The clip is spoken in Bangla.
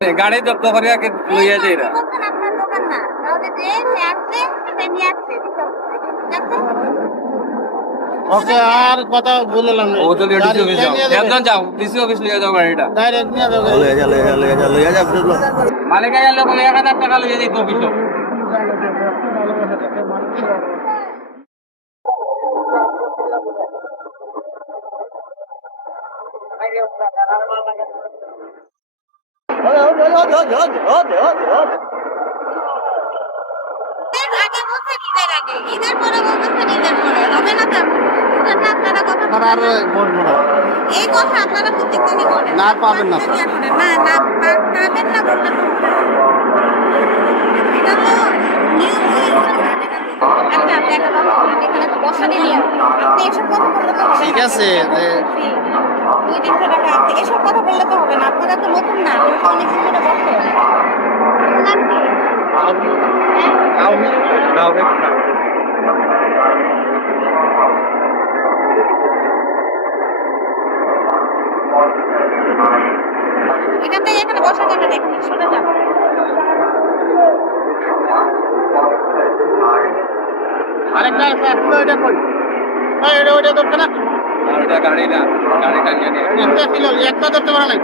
গাড়ি জব্দ করিয়া লইয়া যাই না আপনার দোকান না তাহলে যে সে আসছে সেটা নিয়ে আসছে ওকে আর কথা বললাম না ও তো ডিসি অফিস যাও একজন যাও ডিসি অফিস লইয়া যাও গাড়িটা ডাইরেক্ট নিয়ে যাও লইয়া যা মালিক আইলে বলে 1000 টাকা লইয়া দিত অফিস আগে বলছে ঈদের আগে ঈদের পরে বলতেছে ঈদের পরে হবে না তো আপনারা কথা আর বলবো না এই কথা আপনারা প্রত্যেকদিনই বলেন না পাবেন না না না পাবেন না বলতে এটা তো নিয়ম আচ্ছা আপনি একটা কথা বলেন এখানে তো বসা দিলি আপনি এসব কথা বললে তো হবে ঠিক না। আছে 2-300 টাকা আপনি এসব কথা বললে তো হবে না আপনারা তো নতুন না অনেক দিন ধরে বসে নাম কি? এখান থেকে এখানে বসা যাবে না এখানে সরে যাবে আরেকটা ওইটা কই ওইটা ধরতে না গাড়ি না গাড়ি টানিয়ে নিয়ে একটা ছিল একটা ধরতে পারা নাই